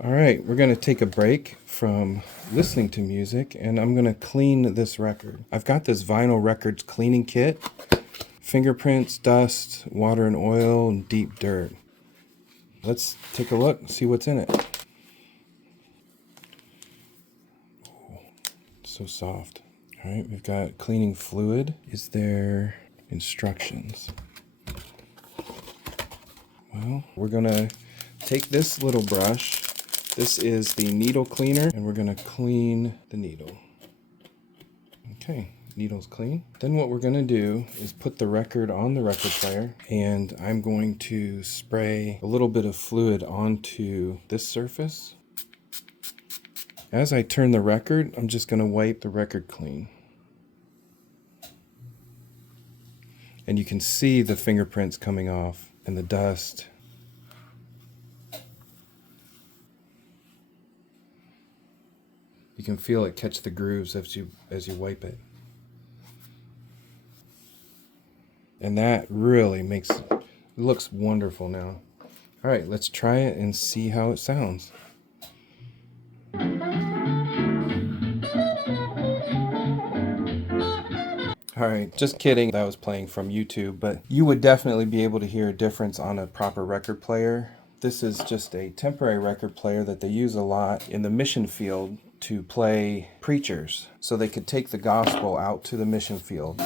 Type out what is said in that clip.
All right, we're going to take a break from listening to music and I'm going to clean this record. I've got this vinyl records cleaning kit. Fingerprints, dust, water and oil, and deep dirt. Let's take a look and see what's in it. Oh, so soft. All right, we've got cleaning fluid. Is there instructions? Well, we're gonna take this little brush. This is the needle cleaner, and we're gonna clean the needle. Okay, needle's clean. Then what we're gonna do is put the record on the record player, and I'm going to spray a little bit of fluid onto this surface. As I turn the record, I'm just gonna wipe the record clean. And you can see the fingerprints coming off and the dust. You can feel it catch the grooves as you wipe it. And that really makes it looks wonderful now. All right, let's try it and see how it sounds. All right, just kidding. That was playing from YouTube, but you would definitely be able to hear a difference on a proper record player. This is just a temporary record player that they use a lot in the mission field to play preachers, so they could take the gospel out to the mission field.